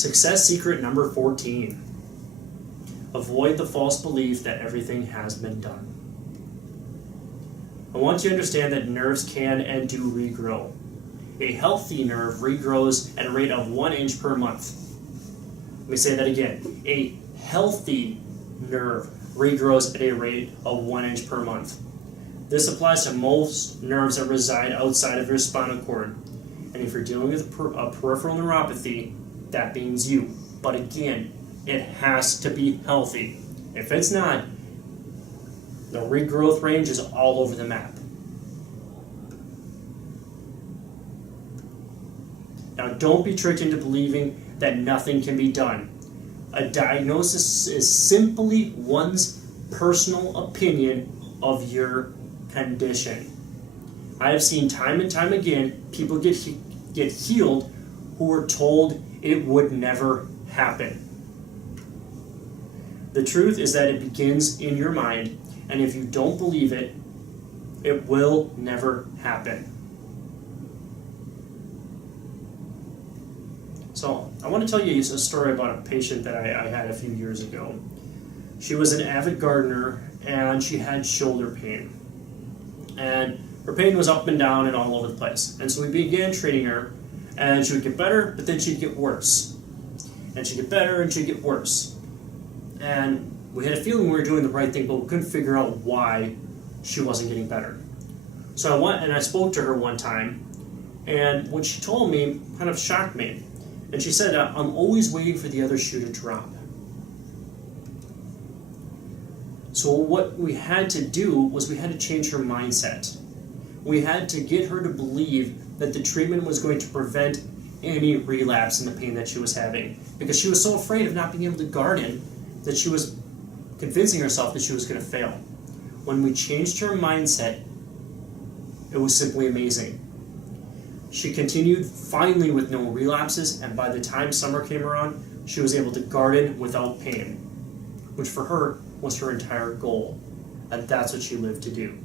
Success secret number 14. Avoid the false belief that everything has been done. I want you to understand that nerves can and do regrow. A healthy nerve regrows at a rate of 1 inch per month. Let me say that again. A healthy nerve regrows at a rate of 1 inch per month. This applies to most nerves that reside outside of your spinal cord. And if you're dealing with a peripheral neuropathy, that means you. But again, it has to be healthy. If it's not, the regrowth range is all over the map. Now, don't be tricked into believing that nothing can be done. A diagnosis is simply one's personal opinion of your condition. I have seen time and time again people get healed who were told it would never happen. The truth is that it begins in your mind, and if you don't believe it, it will never happen. So, I want to tell you a story about a patient that I had a few years ago. She was an avid gardener, and she had shoulder pain. And her pain was up and down and all over the place. And so we began treating her, and she would get better, but then she'd get worse. And she'd get better, and she'd get worse. And we had a feeling we were doing the right thing, but we couldn't figure out why she wasn't getting better. So I went and I spoke to her one time, and what she told me kind of shocked me. And she said, I'm always waiting for the other shoe to drop. So what we had to do was we had to change her mindset. We had to get her to believe that the treatment was going to prevent any relapse in the pain that she was having. Because she was so afraid of not being able to garden that she was convincing herself that she was going to fail. When we changed her mindset, it was simply amazing. She continued finally with no relapses, and by the time summer came around, she was able to garden without pain, which for her was her entire goal, and that's what she lived to do.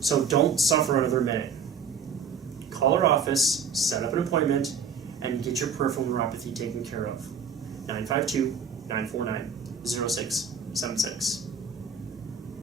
So don't suffer another minute. Call our office, set up an appointment, and get your peripheral neuropathy taken care of. 952-949-0676.